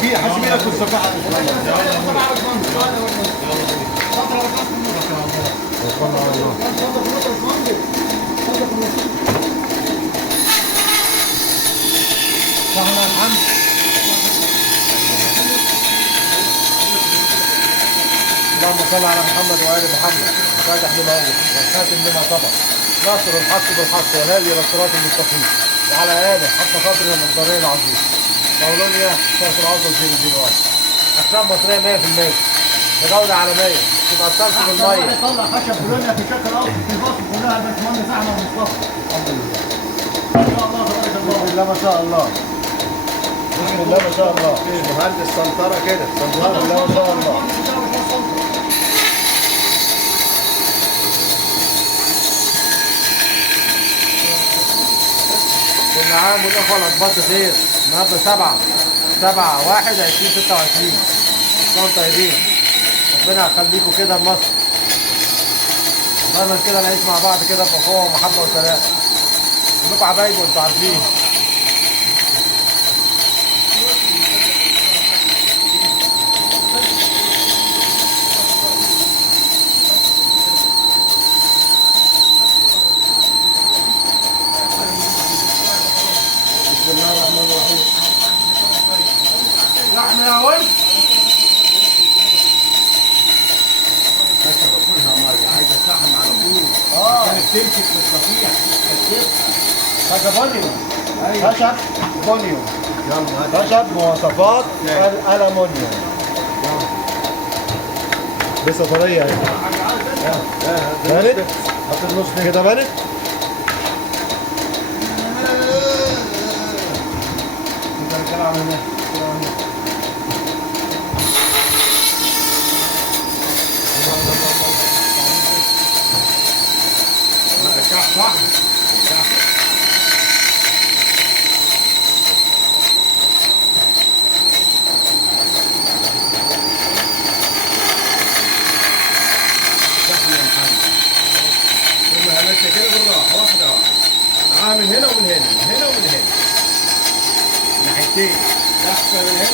في حاسبين لك الصفحه. صحنا الحمد. اللهم صل على محمد وآل محمد. فاتح لما أغلق والخاتم لما سبق. ناصر الحق بالحق والهادي إلى الصراط المستقيم. وعلى آله حق قدره من الضرير العظيم. قولونيا صوت العوض 001. أقسام مصرية 100%. بجودة عالمية. تبقى الصرف بالمية. يطلع خشب بولونيا في شكل أرض في مصر كلها الباشمهندس أحمد مصطفى. الحمد لله. ما شاء الله تبارك الله. بسم الله ما شاء الله. بسم الله ما شاء الله. مهندس سنترة كده. بسم الله ما شاء الله. كل عام والإخوة الأطباء بخير. النهارده 7/1/2026. كلهم طيبين. ربنا يخليكم كده لمصر. دايما كده نعيش مع بعض كده بأخوة ومحبة وسلام. كلكم حبايبي وانتوا عارفين. بسم الله الرحمن الرحيم. لحم يا ولد. عايزه شحم على طول. كانت تمسك في الصفيح. خشب بونيوم. خشب بونيوم. يلا خشب مواصفات الألمونيوم. لسه طريه اهي. بانت؟ حط النص كده بانت؟ كده بالراحه واحده واحده. من هنا ومن هنا، من هنا ومن هنا. ناحيتين. من هنا